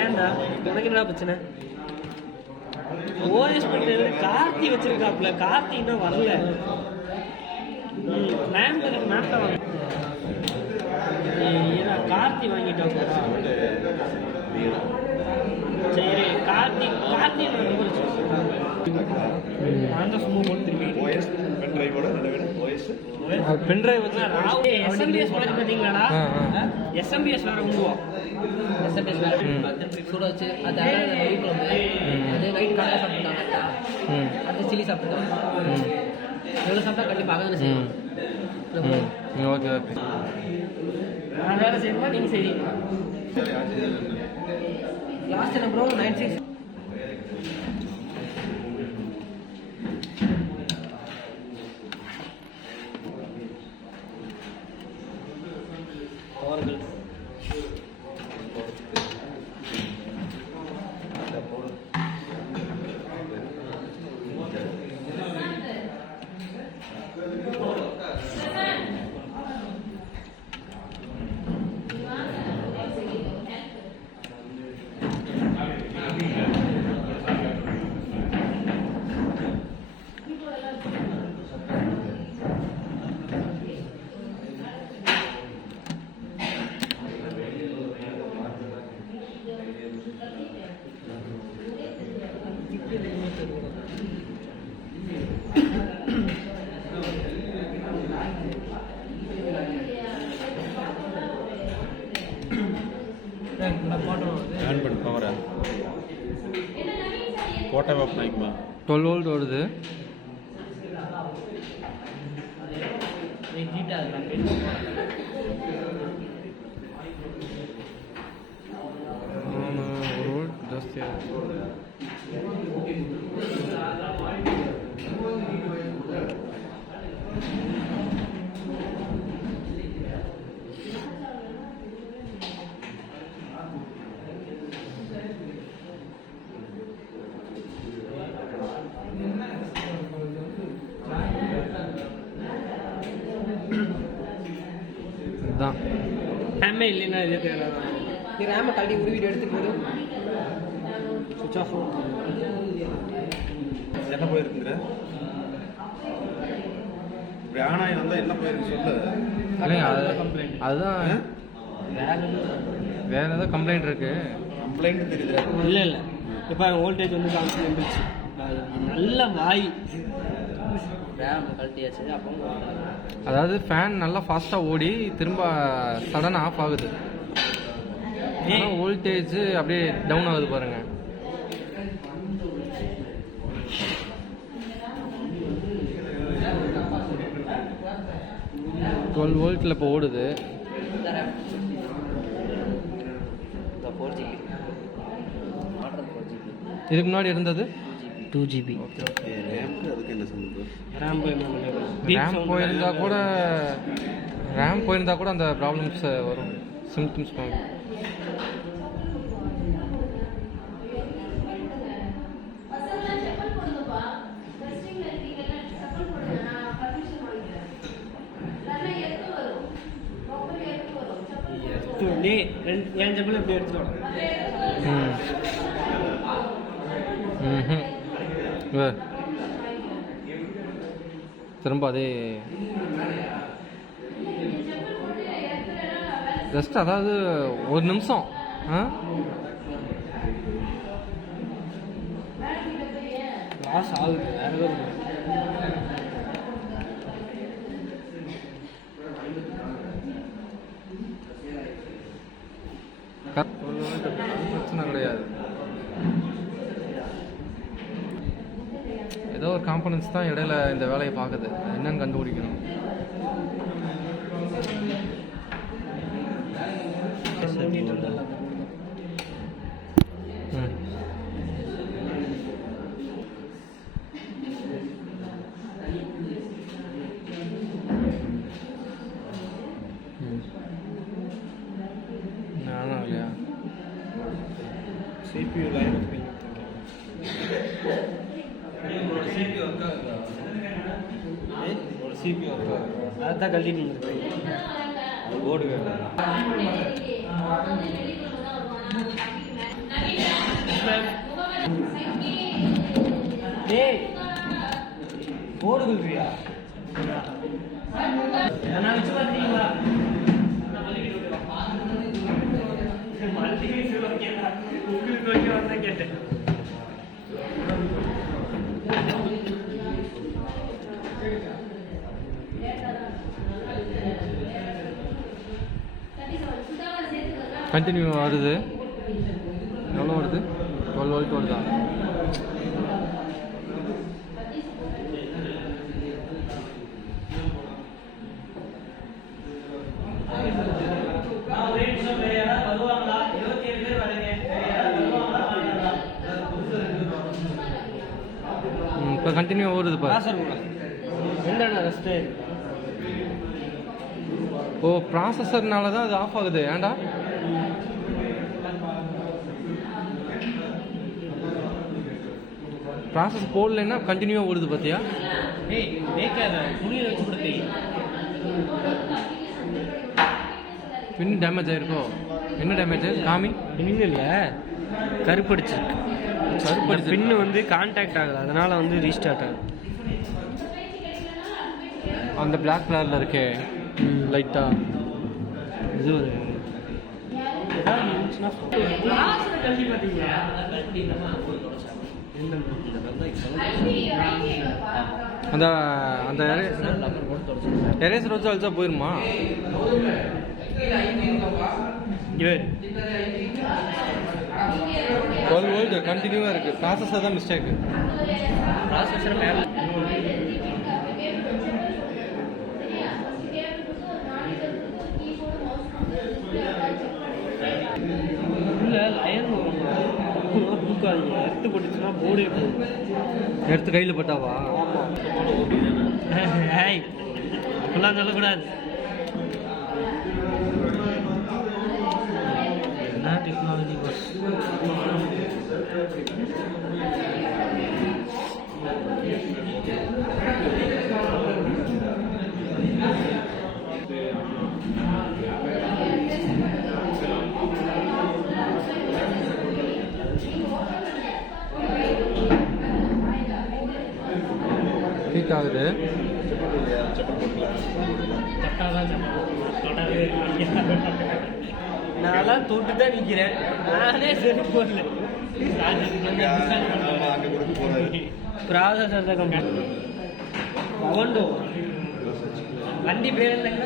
ஏன்டா உனக்கு என்ன பிரச்சனை? ஓஎஸ் பண்றது கார்த்தி வச்சிருக்காப்ல, கார்த்தி இன்னும் வரல. மேம் தான் கார்த்தி வாங்கிட்டோம். சரி கார்த்தி நான் தான் சும்மா போட்டு திரும்பி பென்ட்ரைவ் வந்து எஸ்எம்பிஎஸ் மாதிரி பார்த்தீங்களாடா? எஸ்எம்பிஎஸ் வேற உண்டுவோம். எஸ்எம்பிஎஸ் வேற திருப்பி சூட வச்சு அது அது நைட் காலையில் சாப்பிட்டாங்க. அது சில்லி சாப்பிட்டாங்க. எவ்வளோ சாப்பிட்டா கண்டிப்பாக தானே செய்யும். Okay okay. நான் வேலை செய்யணுமா நீங்கள் செய்வீங்க? லாஸ்ட் என்ன ப்ரோ? 96 அவர்கள் கோட்டை வெப்பனாய்க்குமா 12 வோல்ட் வருது. ஒரு வோல்ட் ஜாஸ்தியா இதுதான். ரேமே இல்லைன்னா இது நீ ரேமை கழட்டி உருவிட்டு எடுத்துட்டு போது சுவிட்ச் ஆஃப். என்ன போயிருக்குங்கிற இப்படி ஆனாய் வந்தால் என்ன போயிருக்கு சொல்லு. அதுதான் வேற ஏதோ கம்ப்ளைண்ட் இருக்கு. கம்ப்ளைண்ட் தெரியுது. இல்லை இப்போ வோல்டேஜ் வந்து காமிச்சு வந்துருச்சு. நல்ல வாய் கழட்டியாச்சு. அப்போ அதாவது ஃபேன் நல்லா ஃபாஸ்ட்டாக ஓடி திரும்ப சடனாக ஆஃப் ஆகுது. வோல்டேஜ் அப்படியே டவுன் ஆகுது பாருங்க. டுவெல் வோல்ட்டில் இப்போ ஓடுது. இதுக்கு முன்னாடி இருந்தது 2GB. ரேம் போயிருந்தா கூட அந்த ப்ராப்ளம்ஸ் வரும். சிம்டம்ஸ் என் ஜப்பில் எப்படி எடுத்துக்கணும். திரும்ப அதே ஜஸ்ட் அதாவது ஒரு நிமிஷம் லாஸ் ஆகுது. வேற பிரச்சனை கிடையாது. ஏதோ ஒரு காம்பனன்ட்ஸ் தான் இடையில இந்த வேலையை பார்க்குது. என்னன்னு கண்டுபிடிக்கணும். நானும் இல்லையா CPU லைன் CPU ஒர்க் ஆகுதா? ஒரு CPU ஒர்க் ஆகுதா? அதுதான் கழட்டிட்டு இருக்கு. ஓடுங்க. டேய் ஓடுகுல்றியா நான் வச்சு பாத்தீங்களா உங்களுக்கு கொஞ்சம் வந்தா கேட்டேன். கண்டினியூ வருது. எவ்வளோ வருது? 12 வோல்ட் வருதா? இப்போ கண்டினியூ வருது பாரு. என்னடா ரெஸ்ட்டு? ஓ ப்ராசஸர்னால தான் அது ஆஃப் ஆகுது. ஏன்டா? ப்ராசஸ் போடலைன்னா கண்டினியூவாக ஓடுது பார்த்தியா? ஏய் வேக்காத துணியில் வச்சு கொடுத்தே. பின் டேமேஜ் ஆயிருக்கோ? என்ன டேமேஜ்? காமி. பின்னு இல்லை, கருப்படிச்சிருக்கு. கருப்படிச்சு பின்னு வந்து கான்டாக்ட் ஆகுது, அதனால வந்து ரீஸ்டார்ட் ஆகுது. அந்த பிளாக் கலரில் இருக்கே லைட்டா, இது ஒரு அந்த அந்த எரேசர் வச்சு அழிச்சா போயிருமா? 12 வோல்ட் கண்டினியூவாக இருக்குது. ப்ராசஸர் தான் மிஸ்டேக்கு. ப்ராசஸர் மேலே இல்லை லயன் தூக்காதீங்க. எடுத்து போட்டுச்சுன்னா போர்டே போகும். எடுத்து கையில் பட்டாவா? ஏய் அப்படிலாம் சொல்லக்கூடாது. என்ன டெக்னாலஜி பஸ். ஹீட் ஆகுது. நான்லாம் தொட்டு தான் நிற்கிறேன். நானே சரி போடல. ப்ராசஸர் தான் கம்பெனி. வண்டி பேர் இல்லைங்க.